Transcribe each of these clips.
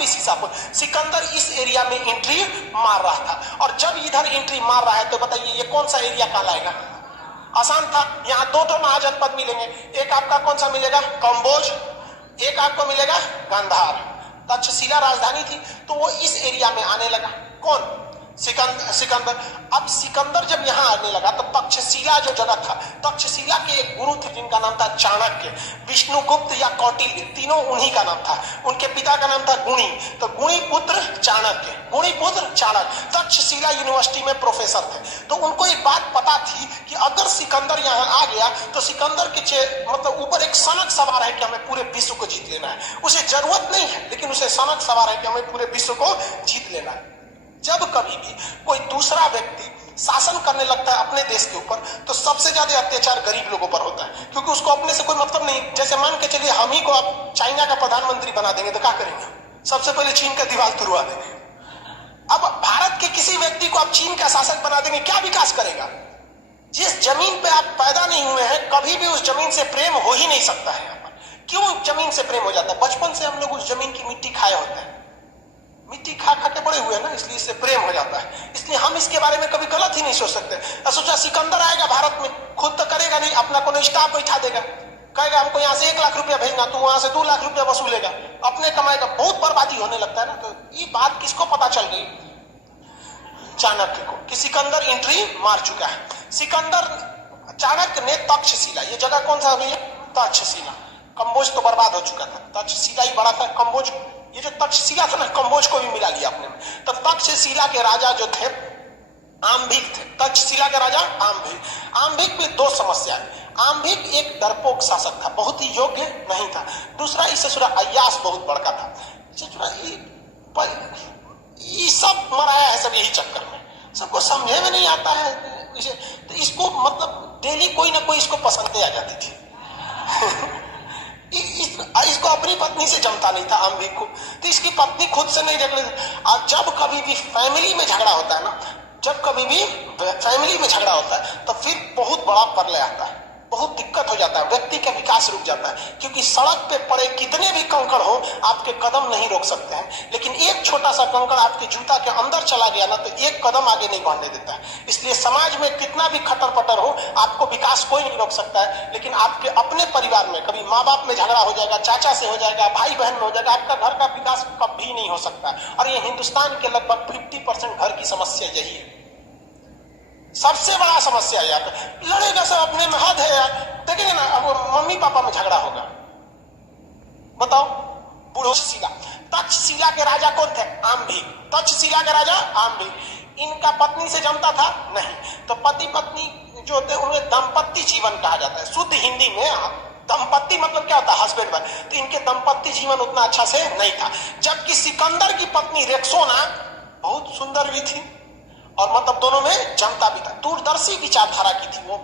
26 ईसा पूर्व सिकंदर इस एरिया में एंट्री मार रहा था। और जब इधर एंट्री मार रहा है तो बताइए ये कौन सा एरिया कहलाएगा? आसान था, यहाँ दो महाजनपद मिलेंगे, एक आपका कौन सा मिलेगा? कंबोज, एक आपको मिलेगा गांधार। तक्षशिला राजधानी थी, तो वो इस एरिया में आने लगा। कौन? सिकंदर। अब सिकंदर जब यहाँ आने लगा तो तक्षशिला जो जगह था, तक्षशिला के एक गुरु थे जिनका नाम था चाणक्य, विष्णुगुप्त या कौटिल्य, तीनों उन्हीं का नाम था। उनके पिता का नाम था गुणी, तो गुणी पुत्र चाणक्य, गुणी पुत्र चाणक्य तक्षशिला यूनिवर्सिटी में प्रोफेसर थे। तो उनको एक बात पता थी कि अगर सिकंदर यहाँ आ गया तो सिकंदर के मतलब ऊपर एक सनक सवार है कि हमें पूरे विश्व को जीत लेना है। उसे जरूरत नहीं है, लेकिन उसे सनक सवार है कि हमें पूरे विश्व को जीत लेना है। जब कभी भी कोई दूसरा व्यक्ति शासन करने लगता है अपने देश के ऊपर, तो सबसे ज्यादा अत्याचार गरीब लोगों पर होता है, क्योंकि उसको अपने से कोई मतलब नहीं। जैसे मान के चलिए हम ही को आप चाइना का प्रधानमंत्री बना देंगे तो क्या करेंगे? सबसे पहले चीन का दीवार तुड़वा देंगे। अब भारत के किसी व्यक्ति को आप चीन का शासक बना देंगे, क्या विकास करेगा? जिस जमीन पे आप पैदा नहीं हुए हैं, कभी भी उस जमीन से प्रेम हो ही नहीं सकता है। क्यों जमीन से प्रेम हो जाता है? बचपन से हम लोग उस जमीन की मिट्टी खाए होते हैं, मिट्टी खा खा के बड़े हुए ना, इसलिए इससे प्रेम हो जाता है। इसलिए हम इसके बारे में कभी गलत ही नहीं सोच सकते। सोचा सिकंदर आएगा भारत में, खुद तो करेगा नहीं, अपना कोनो स्टाफ बैठा देगा, कहेगा हमको यहाँ से 1 लाख रुपया भेजना, तू वहां से 2 लाख रुपया वसूलेगा, अपने कमाएगा। बहुत बर्बादी होने लगता है ना। तो ये बात किसको पता चल गई? चाणक्य को, कि सिकंदर एंट्री मार चुका है। सिकंदर चाणक्य ने तक्षशिला, ये जगह कौन सा है? तक्षशिला। कंबोज तो बर्बाद हो चुका था, तक्षशिला ही बड़ा था। कंबोज, ये जो तक्षशिला था ना, कंबोज को भी मिला लिया अपने में। तो तक्षशिला के राजा जो थे आम्भिक थे। तक्षशिला के राजा आम्भिक। आम्भिक में 2 समस्या है। आम्भिक एक डरपोक शासक था, बहुत ही योग्य नहीं था। दूसरा, इससे थोड़ा अय्यास बहुत बड़का था। ये सब मराया है सब यही चक्कर में, सबको समझे में नहीं आता है इसे। तो इसको मतलब डेली कोई ना कोई इसको पसंद आ जाती थी। इसको अपनी पत्नी से जमता नहीं था आम्भिक को, तो इसकी पत्नी खुद से नहीं झगड़े। और जब कभी भी फैमिली में झगड़ा होता है ना, जब कभी भी फैमिली में झगड़ा होता है तो फिर बहुत बड़ा प्रलय आता है, बहुत दिक्कत हो जाता है, व्यक्ति का विकास रुक जाता है। क्योंकि सड़क पे पड़े कितने भी कंकड़ हो, आपके कदम नहीं रोक सकते हैं, लेकिन एक छोटा सा कंकड़ आपके जूता के अंदर चला गया ना, तो 1 कदम आगे नहीं बढ़ने देता है। इसलिए समाज में कितना भी खटर पटर हो, आपको विकास कोई नहीं रोक सकता है। लेकिन आपके अपने परिवार में कभी माँ बाप में झगड़ा हो जाएगा, चाचा से हो जाएगा, भाई बहन में हो जाएगा, आपका घर का विकास कभी नहीं हो सकता। और ये हिंदुस्तान के लगभग 50% घर की समस्या यही है, सबसे बड़ा समस्या यहाँ पे। लड़ेगा सब अपने में, हद है यार। देखेंगे ना, अब मम्मी पापा में झगड़ा होगा, बताओ। बूढ़ो शिला, तक्षशिला के राजा कौन थे? आम्भिक। तक्षशिला के राजा आम्भिक। इनका पत्नी से जमता था नहीं, तो पति पत्नी जो होते उन्हें दाम्पत्य जीवन कहा जाता है। शुद्ध हिंदी में दंपत्ति मतलब क्या होता है? Husband wife. तो इनके दाम्पत्य जीवन उतना अच्छा से नहीं था। जबकि सिकंदर की पत्नी रेक्सोना बहुत सुंदर भी थी और मतलब दोनों में जमता भी था, दूरदर्शी विचारधारा की थी वो।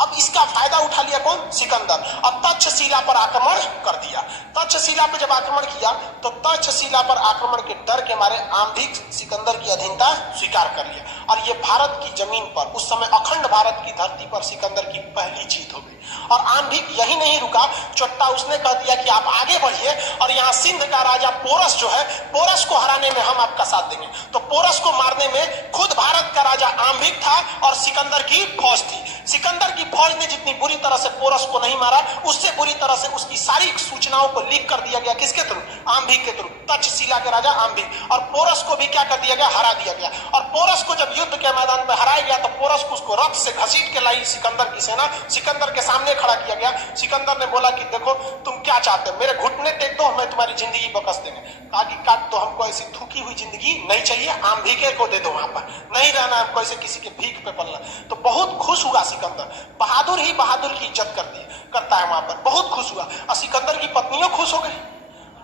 अब इसका फायदा उठा लिया कौन? सिकंदर। और तक्षशिला पर आक्रमण कर दिया। तक्षशिला पर जब आक्रमण किया तो तक्षशिला पर आक्रमण के डर के मारे आम्भिक सिकंदर की अधीनता स्वीकार कर लिया। और ये भारत की जमीन पर, उस समय अखंड भारत की धरती पर सिकंदर की पहली जीत हो गई। और आम्भिक यही नहीं रुका, चोट्टा उसने कह दिया कि आप आगे बढ़िए और यहाँ सिंध का राजा पोरस जो है, पोरस को हराने में हम आपका साथ देंगे। तो पोरस को मारने में खुद भारत का राजा आम्भिक था और सिकंदर की फौज थी। सिकंदर की फौज ने जितनी बुरी तरह से पोरस को नहीं मारा, उससे बुरी तरह से उसकी सारी सूचनाओं को लीक कर दिया गया। किसके थ्रू? आम्भिक के थ्रू। तक्षशिला के राजा आम्भिक। और पोरस को भी क्या कर दिया गया? हरा दिया गया। और पोरस को जब युद्ध के मैदान में हराया गया तो पोरस को उसको रथ से घसीट के लाई सिकंदर की सेना, सिकंदर के सामने खड़ा किया गया। सिकंदर ने बोला कि देखो तुम क्या चाहते हो, मेरे घुटने टेक दो, मैं तुम्हारी जिंदगी बकस देंगे। कहा कि काट तो हमको ऐसी थूकी हुई जिंदगी नहीं चाहिए, आम्भिके को दे दो, वहां पर नहीं रहना हमको ऐसे किसी के भीख पे पलना। तो बहुत खुश हुआ सिकंदर, बहादुर ही बहादुर की इज्जत करता है वहां पर, बहुत खुश हुआ। और सिकंदर की पत्नियों खुश हो गई।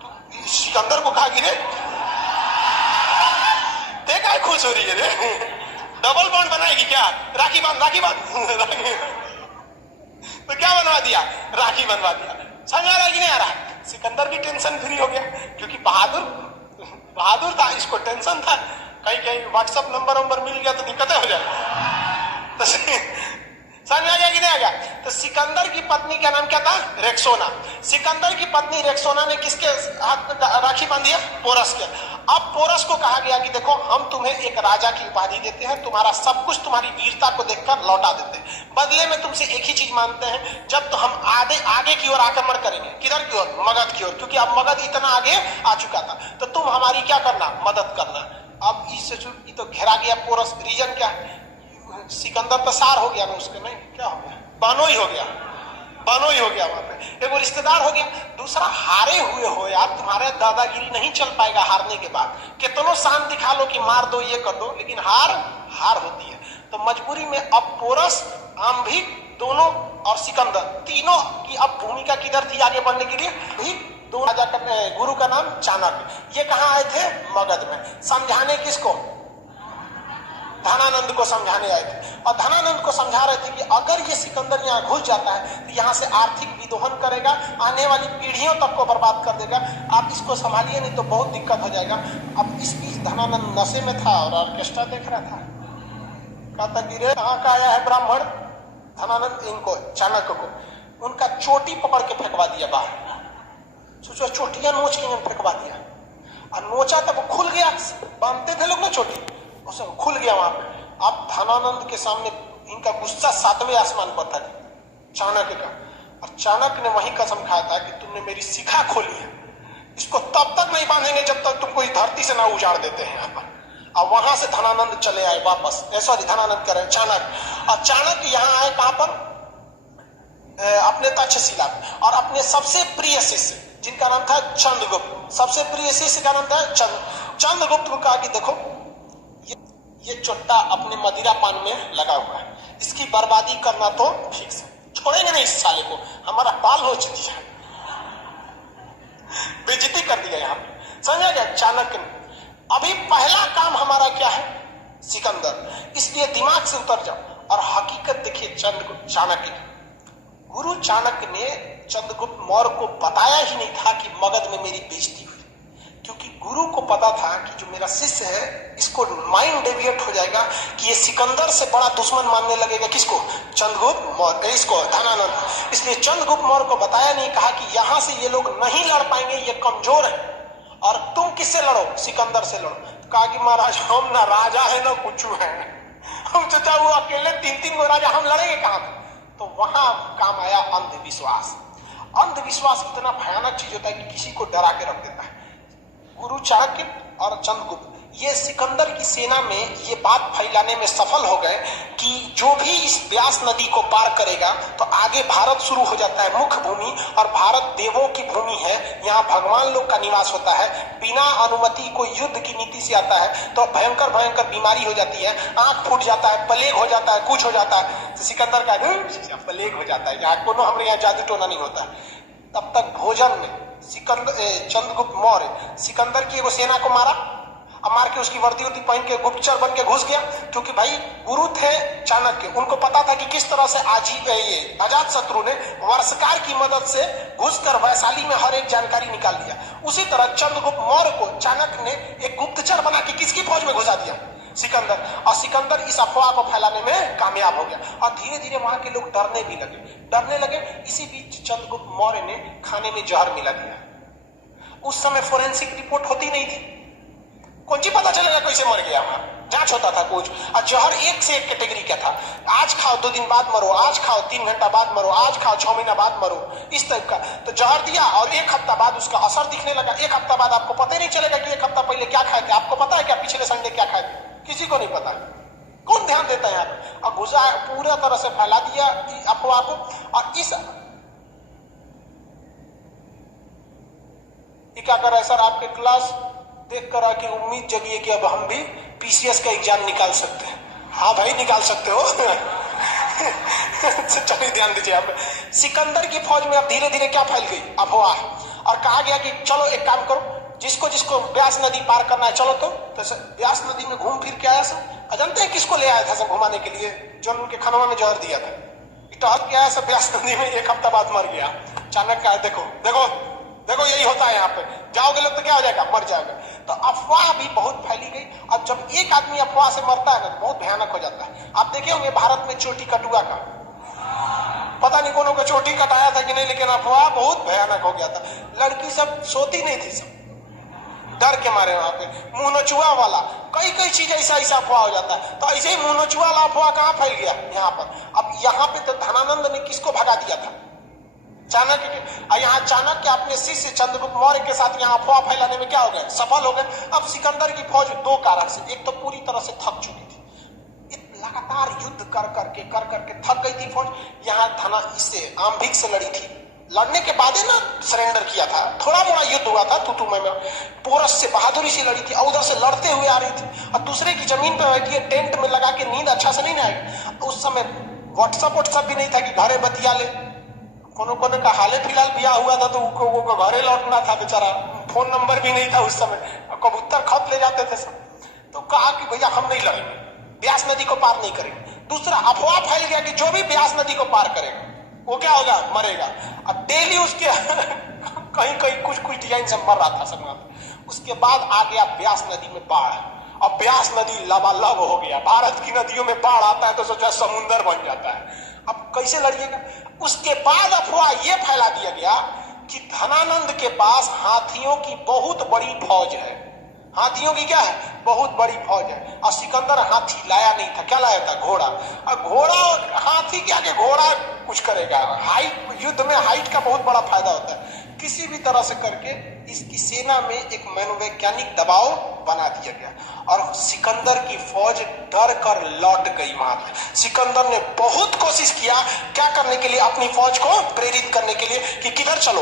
तो सिकंदर को कहा कि रे देखा है खुश हो रही है रे, डबल बॉन्ड बनाएगी क्या? राखी बांध, राखी बांध। तो क्या बनवा दिया? राखी बनवा दिया। समझ आ रहा है कि नहीं आ रहा? सिकंदर भी टेंशन फ्री हो गया, क्योंकि बहादुर था, इसको टेंशन था कहीं कहीं व्हाट्सएप नंबर मिल गया तो दिक्कतें हो जाए। तो समझ में आ गया कि नहीं आ गया? तो सिकंदर की पत्नी का नाम क्या था? रेक्सोना। सिकंदर की पत्नी रेक्सोना ने किसके हाथ में राखी बांधी है? पोरस के। अब पोरस को कहा गया कि देखो हम तुम्हें एक राजा की उपाधि देते हैं, तुम्हारा सब कुछ तुम्हारी वीरता को देखकर लौटा देते हैं, बदले में तुमसे एक ही चीज मांगते हैं, जब तो हम आगे की ओर आक्रमण करेंगे। किधर की ओर? मगध की ओर, क्योंकि अब मगध इतना आगे आ चुका था, तो तुम हमारी क्या करना? मदद करना। अब इस तो घेरा गया पोरस। रीजन क्या है? सिकंदर तो सार हो गया ना उसके, नहीं क्या हो गया? बानोई हो गया, बानोई हो गया वहां पे, एक वो रिश्तेदार हो गया। दूसरा, हारे हुए हो यार, तुम्हारे दादागिरी नहीं चल पाएगा हारने के बाद। कितनों शान दिखा लो कि मार दो, ये कर दो, लेकिन हार होती है। तो मजबूरी में अब पोरस, आम्भिक दोनों और सिकंदर तीनों की अब भूमिका किधर थी आगे बढ़ने के लिए? भी दो राजा का गुरु का नाम चाणक्य। ये कहाँ आए थे? मगध में। समझाने किसको? धनानंद को समझाने आए थे। और धनानंद को समझा रहे थे कि अगर ये सिकंदर यहाँ घुस जाता है तो यहाँ से आर्थिक विदोहन करेगा, आने वाली पीढ़ियों तक को बर्बाद कर देगा, आप इसको संभालिए नहीं तो बहुत दिक्कत हो जाएगा। अब इस बीच धनानंद नशे में था और ऑर्केस्ट्रा देख रहा था। कहता कि रे कहाँ का आया है ब्राह्मण? धनानंद इनको चाणक्य को उनका चोटी पकड़ के फेंकवा दिया बाहर। सोचो, चोटियां नोच के फेंकवा दिया, और नोचा तब खुल गया। बांधते थे लोग ना चोटी, उसे खुल गया वहां पे। अब धनानंद के सामने इनका गुस्सा 7वें आसमान पर था चाणक्य का, और चाणक्य ने वही कसम खाया था कि तुमने मेरी शिखा खोली है, इसको तब तक नहीं बांधेंगे जब तक तुमको इस धरती से ना उजाड़ देते हैं यहाँ पर। अब वहां से धनानंद चले आए वापस, सॉरी धनानंद कह रहे हैं चाणक्य। और चाणक्य यहाँ आए कहां पर? अपने तक्षशिला में, और अपने सबसे प्रिय शिष्य जिनका नाम था चंद्रगुप्त, सबसे प्रिय शिष्य का नाम था चंद्रगुप्त को कहा कि देखो ये चोट्टा अपने मदिरा पान में लगा हुआ है, इसकी बर्बादी करना तो ठीक से छोड़ेंगे नहीं, इस साले को हमारा बाल हो चुकी है, बेइज्जती कर दिया यहाँ पे। समझा गया? चाणक्य ने अभी पहला काम हमारा क्या है? सिकंदर। इसलिए दिमाग से उतर जाओ और हकीकत देखिए। चाणक्य गुरु चाणक्य ने चंद्रगुप्त मौर्य को बताया ही नहीं था कि मगध में मेरी बेइज्जती हुई, क्योंकि गुरु को पता था कि जो मेरा शिष्य है इसको माइंड डेविएट हो जाएगा कि ये सिकंदर से बड़ा दुश्मन मानने लगेगा किसको? चंद्रगुप्त मौर्य, इसको धनानंद। इसलिए चंद्रगुप्त मौर्य को बताया नहीं, कहा कि यहां से ये लोग नहीं लड़ पाएंगे, ये कमजोर है, और तुम किससे लड़ो? सिकंदर से लड़ो। कहा कि महाराज हम ना राजा है ना कुछ है, हम चाचा वो अकेले 3-3 गो राजा, हम लड़ेंगे कहां? तो वहां काम आया अंधविश्वास। अंधविश्वास इतना भयानक चीज होता है कि किसी को डरा के रख देता है। गुरु चाणक्य और चंद्रगुप्त ये सिकंदर की सेना में ये बात फैलाने में सफल हो गए कि जो भी इस व्यास नदी को पार करेगा तो आगे भारत शुरू हो जाता है, मुख्य भूमि, और भारत देवों की भूमि है, यहाँ भगवान लोग का निवास होता है। बिना अनुमति कोई युद्ध की नीति से आता है तो भयंकर भयंकर बीमारी हो जाती है, आंख फूट जाता है, प्लेग हो जाता है, कुछ हो जाता है। तो सिकंदर का प्लेग हो जाता है, यहाँ कोनो हमारे यहाँ जादू टोना नहीं होता। तब तक भोजन में चंद्रगुप्त मौर्य सिकंदर की एगो सेना को मारा, अब मार के उसकी वर्दी वर्दी पहन के गुप्तचर बन के घुस गया, क्योंकि भाई गुरु थे चाणक्य, उनको पता था कि किस तरह से ये अजात शत्रु ने वर्षकार की मदद से घुसकर वैशाली में हर एक जानकारी निकाल लिया। उसी तरह चंद्रगुप्त मौर्य को चाणक्य ने एक गुप्तचर बना के किसकी फौज में घुसा दिया? सिकंदर। और सिकंदर इस अफवाह को फैलाने में कामयाब हो गया, और धीरे धीरे वहां के लोग डरने लगे। इसी बीच चंद्रगुप्त मौर्य ने खाने में जहर मिला दिया। उस समय फोरेंसिक रिपोर्ट होती नहीं थी, कौन सी पता चलेगा कैसे मर गया, जांच होता था कुछ। और जहर एक से एक कैटेगरी का था, आज खाओ 2 दिन बाद मरो, आज खाओ 3 घंटा बाद मरो, आज खाओ 6 महीना बाद मरो, इस टाइप का। तो जहर दिया और 1 हफ्ता बाद उसका असर दिखने लगा। 1 हफ्ता बाद आपको पता ही नहीं चलेगा कि 1 हफ्ता पहले क्या खाए थे। आपको पता है क्या पिछले संडे क्या खाए थे? किसी को नहीं पता, कौन ध्यान देता है यहाँ पे? और घुसा पूरा तरह से फैला दिया अफवाह को। और इस क्या कर रहा है सर? आपके क्लास देख कर आके उम्मीद जगी है कि अब हम भी पीसीएस का एग्जाम निकाल सकते हैं। हाँ भाई निकाल सकते हो। चलिए ध्यान दीजिए। आप सिकंदर की फौज में अब धीरे धीरे क्या फैल गई? अफवाह। और कहा गया कि चलो एक काम करो, जिसको जिसको व्यास नदी पार करना है चलो। तो व्यास नदी में घूम फिर के आया सब। जानते हैं किसको ले आया था सब घुमाने के लिए? जो उनके खानवा में जहर दिया था, टहल के आया सब व्यास नदी में, 1 हफ्ता बाद मर गया। चाणक्य का देखो देखो देखो यही होता है यहाँ पे, जाओगे लोग तो क्या हो जाएगा? मर जाएगा। तो अफवाह भी बहुत फैली गई। अब जब एक आदमी अफवाह से मरता है ना तो बहुत भयानक हो जाता है। आप देखे होंगे भारत में चोटी कटुआ का पता नहीं कोनो को चोटी कटाया था कि नहीं, लेकिन अफवाह बहुत भयानक हो गया था। लड़की सब सोती नहीं थी, सब डर के मारे वहां पे। मुंह नचुआ वाला कई कई चीज ऐसा ऐसा अफवाह हो जाता है। तो ऐसे ही मुंह नचुआ वाला अफवाह कहां फैल गया? यहाँ पर। अब यहाँ पे तो धनानंद ने किसको भगा दिया था? चाणक्य के। यहाँ चाणक्य अपने शिष्य चंद्रगुप्त मौर्य के साथ यहाँ अफवाह फैलाने में क्या हो गए? सफल हो गए। अब सिकंदर की फौज दो कारण से, एक तो पूरी तरह से थक चुकी थी, लगातार युद्ध कर करके थक गई थी फौज। यहाँ धना इससे आम्भिक से लड़ी थी, लड़ने के बाद ना सरेंडर किया था, थोड़ा मोड़ा युद्ध हुआ था तू में। पोरस से बहादुरी से लड़ी थी और उधर से लड़ते हुए आ रही थी, और दूसरे की जमीन पे बैठी है, टेंट में लगा के नींद अच्छा से नहीं ना आएगी। उस समय व्हाट्सएप भी नहीं था कि घरे बतिया ले। कोनो का हाले फिलहाल ब्याह हुआ था तो वो घरे लौटना था बेचारा, फोन नंबर भी नहीं था उस समय, कबूतर खत ले जाते थे सब। तो कहा कि भैया हम नहीं लड़ेंगे, ब्यास नदी को पार नहीं करेंगे। दूसरा अफवाह फैल गया कि जो भी ब्यास नदी को पार करेगा वो क्या होगा? मरेगा। अब डेली उसके कहीं कहीं कुछ डिजाइन से मर रहा था सब। उसके बाद आ गया ब्यास नदी में बाढ़। अब ब्यास नदी लबालब हो गया। भारत की नदियों में बाढ़ आता है तो सोचा समुंदर बन जाता है। अब कैसे लड़िएगा? उसके बाद अफवाह यह फैला दिया गया कि धनानंद के पास हाथियों की बहुत बड़ी फौज है। हाथियों की क्या है? बहुत बड़ी फौज है। और सिकंदर हाथी लाया नहीं था, क्या लाया था? घोड़ा। और घोड़ा हाथी के आगे घोड़ा कुछ करेगा? हाइट, युद्ध में हाइट का बहुत बड़ा फायदा होता है। किसी भी तरह से करके इसकी सेना में एक मनोवैज्ञानिक दबाव बना दिया गया और सिकंदर की फौज डर कर लौट गई वहां पे। सिकंदर ने बहुत कोशिश किया क्या करने के लिए? अपनी फौज को प्रेरित करने के लिए कि किधर चलो,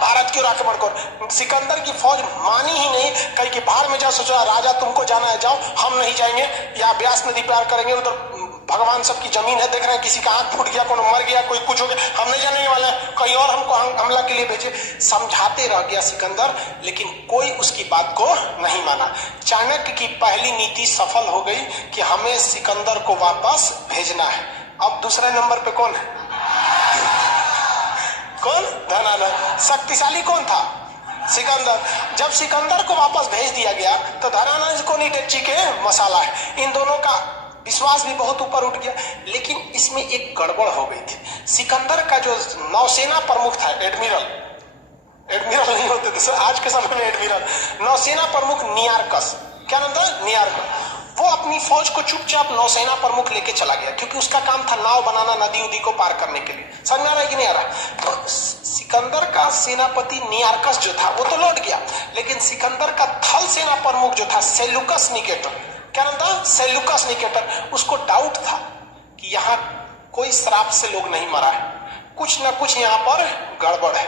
भारत की ओर आक्रमण करो। सिकंदर की फौज मानी ही नहीं, कहीं कि बाहर में जाओ। सोचा राजा तुमको जाना है जाओ, हम नहीं जाएंगे, या ब्यास नदी पार करेंगे, उधर भगवान सबकी जमीन है, देख रहे हैं किसी का आंख फूट गया, कोनो मर गया, कोई कुछ हो गया, हम नहीं जाने वाले, कहीं और हमको हमला के लिए भेजे। समझाते रह गया सिकंदर, लेकिन कोई उसकी बात को नहीं माना। चाणक्य की पहली नीति सफल हो गई कि हमें सिकंदर को वापस भेजना है। अब दूसरे नंबर पे कौन है? कौन? धनानंद। शक्तिशाली कौन था? सिकंदर। जब सिकंदर को वापस भेज दिया गया तो धनानंद को नीटेची के मसाला है। इन दोनों का विश्वास भी बहुत ऊपर उठ गया, लेकिन इसमें एक गड़बड़ हो गई थी। सिकंदर का जो नौसेना प्रमुख था, एडमिरल नहीं होते थे सर आज के समय में, एडमिरल, नौसेना प्रमुख नियारकस, क्या नाम था? नियारकस। वो अपनी फौज को चुपचाप नौसेना प्रमुख लेके चला गया, क्योंकि उसका काम था नाव बनाना नदी उदी को पार करने के लिए। समझ में आ रहा है कि नहीं आ रहा? तो सिकंदर का सेनापति नियारकस जो था वो तो लौट गया, लेकिन सिकंदर का थल सेना प्रमुख जो था सेल्यूकस निकेटर, क्या नाम था? Seleucus Nicator. उसको डाउट था कि यहाँ कोई श्राप से लोग नहीं मरा है, कुछ ना कुछ यहाँ पर गड़बड़ है।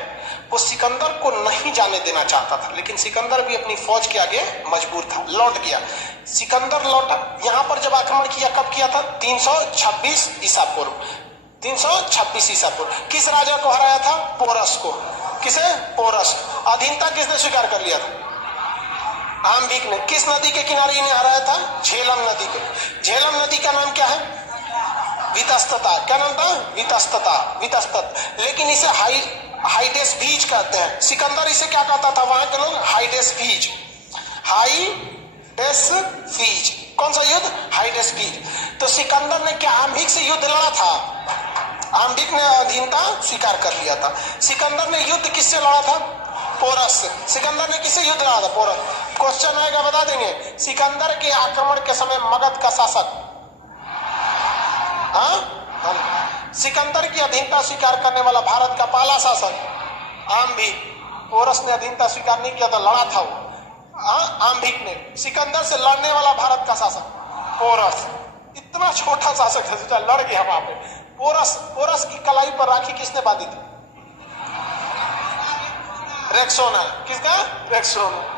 वो सिकंदर को नहीं जाने देना चाहता था, लेकिन सिकंदर भी अपनी फौज के आगे मजबूर था, लौट गया। सिकंदर लौटा। यहाँ पर जब आक्रमण किया, कब किया था? 326 ईसा पूर्व। 326 ईसा पूर्व। किस राजा को हराया था? पोरस को। किसे? पोरस। अधीनता किसने स्वीकार कर लिया था? आम्भिक ने। किस नदी के किनारे इन्हें हराया था? झेलम नदी के। झेलम नदी का नाम क्या है? वितस्तता। क्या नाम था? वितस्तत। लेकिन इसे हाइडेस बीज कहते हैं। सिकंदर इसे क्या कहता था वहां के लोग? हाइडेस बीज। कौन सा युद्ध? हाइडेस बीज। तो सिकंदर ने क्या आम्भिक से युद्ध लड़ा था? आम्भिक ने अधीनता स्वीकार कर लिया था। सिकंदर ने युद्ध किससे लड़ा था? पोरस से। सिकंदर ने किससे युद्ध लड़ा था? पोरस। क्वेश्चन आएगा, बता देंगे। सिकंदर के आक्रमण के समय मगध का शासक, सिकंदर की अधीनता स्वीकार करने वाला भारत का पहला शासक आम्भिक। पोरस ने अधीनता स्वीकार नहीं किया था, लड़ा था वो। आम्भिक ने। सिकंदर से लड़ने वाला भारत का शासक पोरस। इतना छोटा शासक है, सोचा लड़ गया वहां पे। पोरस की कलाई पर राखी किसने बांधी थी? रेक्सोना। किसका? रेक्सोना।